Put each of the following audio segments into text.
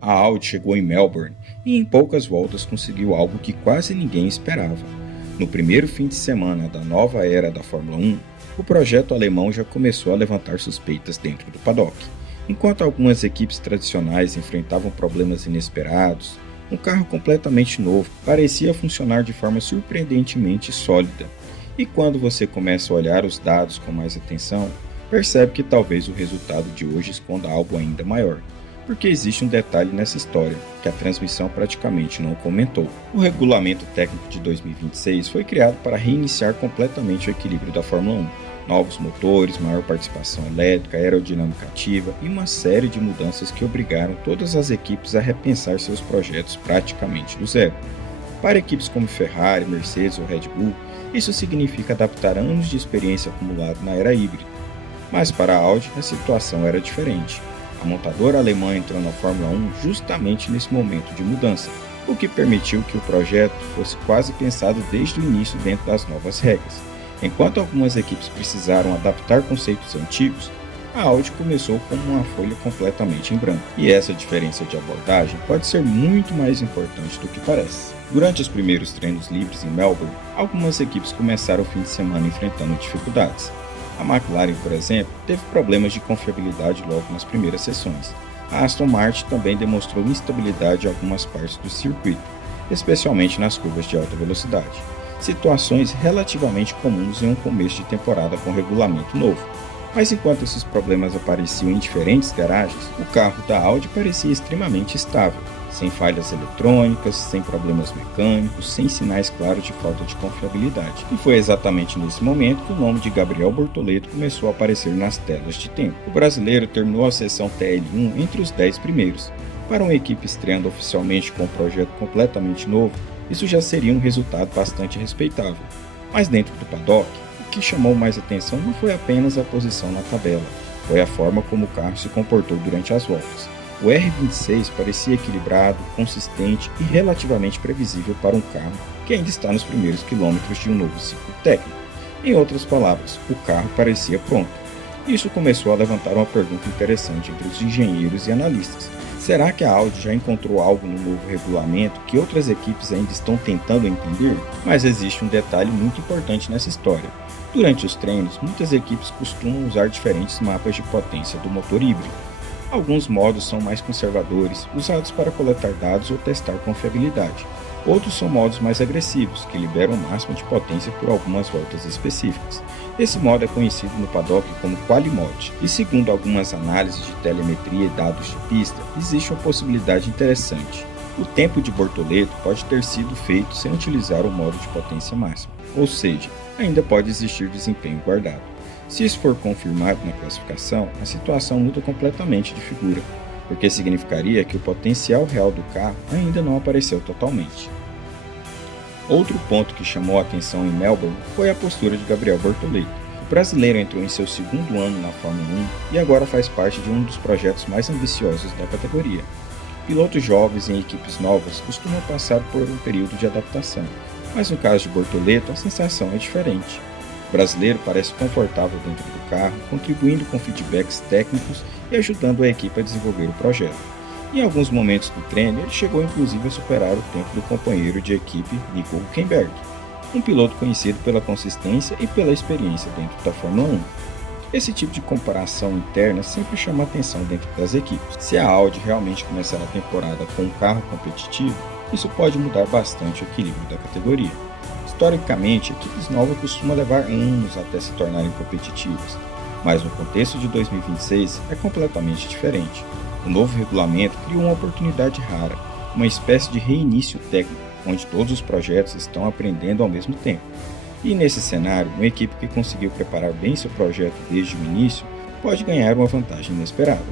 A Audi chegou em Melbourne e em poucas voltas conseguiu algo que quase ninguém esperava. No primeiro fim de semana da nova era da Fórmula 1, o projeto alemão já começou a levantar suspeitas dentro do paddock. Enquanto algumas equipes tradicionais enfrentavam problemas inesperados, um carro completamente novo parecia funcionar de forma surpreendentemente sólida. E quando você começa a olhar os dados com mais atenção, percebe que talvez o resultado de hoje esconda algo ainda maior. Porque existe um detalhe nessa história, que a transmissão praticamente não comentou. O regulamento técnico de 2026 foi criado para reiniciar completamente o equilíbrio da Fórmula 1. Novos motores, maior participação elétrica, aerodinâmica ativa e uma série de mudanças que obrigaram todas as equipes a repensar seus projetos praticamente do zero. Para equipes como Ferrari, Mercedes ou Red Bull, isso significa adaptar anos de experiência acumulado na era híbrida. Mas para a Audi, a situação era diferente. A montadora alemã entrou na Fórmula 1 justamente nesse momento de mudança, o que permitiu que o projeto fosse quase pensado desde o início dentro das novas regras. Enquanto algumas equipes precisaram adaptar conceitos antigos, a Audi começou como uma folha completamente em branco. E essa diferença de abordagem pode ser muito mais importante do que parece. Durante os primeiros treinos livres em Melbourne, algumas equipes começaram o fim de semana enfrentando dificuldades. A McLaren, por exemplo, teve problemas de confiabilidade logo nas primeiras sessões. A Aston Martin também demonstrou instabilidade em algumas partes do circuito, especialmente nas curvas de alta velocidade. Situações relativamente comuns em um começo de temporada com regulamento novo. Mas enquanto esses problemas apareciam em diferentes garagens, o carro da Audi parecia extremamente estável, sem falhas eletrônicas, sem problemas mecânicos, sem sinais claros de falta de confiabilidade. E foi exatamente nesse momento que o nome de Gabriel Bortoleto começou a aparecer nas telas de tempo. O brasileiro terminou a sessão TL1 entre os 10 primeiros. Para uma equipe estreando oficialmente com um projeto completamente novo, isso já seria um resultado bastante respeitável. Mas dentro do paddock, o que chamou mais atenção não foi apenas a posição na tabela, foi a forma como o carro se comportou durante as voltas. O R26 parecia equilibrado, consistente e relativamente previsível para um carro que ainda está nos primeiros quilômetros de um novo ciclo técnico. Em outras palavras, o carro parecia pronto. Isso começou a levantar uma pergunta interessante entre os engenheiros e analistas. Será que a Audi já encontrou algo no novo regulamento que outras equipes ainda estão tentando entender? Mas existe um detalhe muito importante nessa história. Durante os treinos, muitas equipes costumam usar diferentes mapas de potência do motor híbrido. Alguns modos são mais conservadores, usados para coletar dados ou testar confiabilidade. Outros são modos mais agressivos, que liberam o máximo de potência por algumas voltas específicas. Esse modo é conhecido no paddock como Quali Mode, e segundo algumas análises de telemetria e dados de pista, existe uma possibilidade interessante. O tempo de Bortoleto pode ter sido feito sem utilizar o modo de potência máxima, ou seja, ainda pode existir desempenho guardado. Se isso for confirmado na classificação, a situação muda completamente de figura, porque significaria que o potencial real do carro ainda não apareceu totalmente. Outro ponto que chamou a atenção em Melbourne foi a postura de Gabriel Bortoleto. O brasileiro entrou em seu segundo ano na Fórmula 1 e agora faz parte de um dos projetos mais ambiciosos da categoria. Pilotos jovens em equipes novas costumam passar por um período de adaptação, mas no caso de Bortoleto a sensação é diferente. O brasileiro parece confortável dentro do carro, contribuindo com feedbacks técnicos e ajudando a equipe a desenvolver o projeto. Em alguns momentos do treino, ele chegou inclusive a superar o tempo do companheiro de equipe Nico Hülkenberg, um piloto conhecido pela consistência e pela experiência dentro da Fórmula 1. Esse tipo de comparação interna sempre chama atenção dentro das equipes. Se a Audi realmente começar a temporada com um carro competitivo, isso pode mudar bastante o equilíbrio da categoria. Historicamente, equipes novas costumam levar anos até se tornarem competitivas, mas no contexto de 2026 é completamente diferente. O novo regulamento criou uma oportunidade rara, uma espécie de reinício técnico, onde todos os projetos estão aprendendo ao mesmo tempo. E nesse cenário, uma equipe que conseguiu preparar bem seu projeto desde o início pode ganhar uma vantagem inesperada.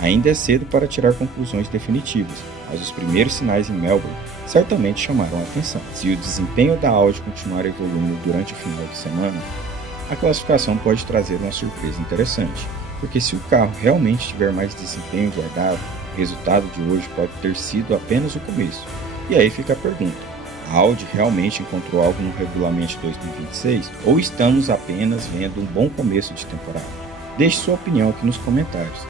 Ainda é cedo para tirar conclusões definitivas, mas os primeiros sinais em Melbourne certamente chamaram a atenção. Se o desempenho da Audi continuar evoluindo durante o final de semana, a classificação pode trazer uma surpresa interessante, porque se o carro realmente tiver mais desempenho guardado, o resultado de hoje pode ter sido apenas o começo. E aí fica a pergunta: a Audi realmente encontrou algo no regulamento de 2026 ou estamos apenas vendo um bom começo de temporada? Deixe sua opinião aqui nos comentários.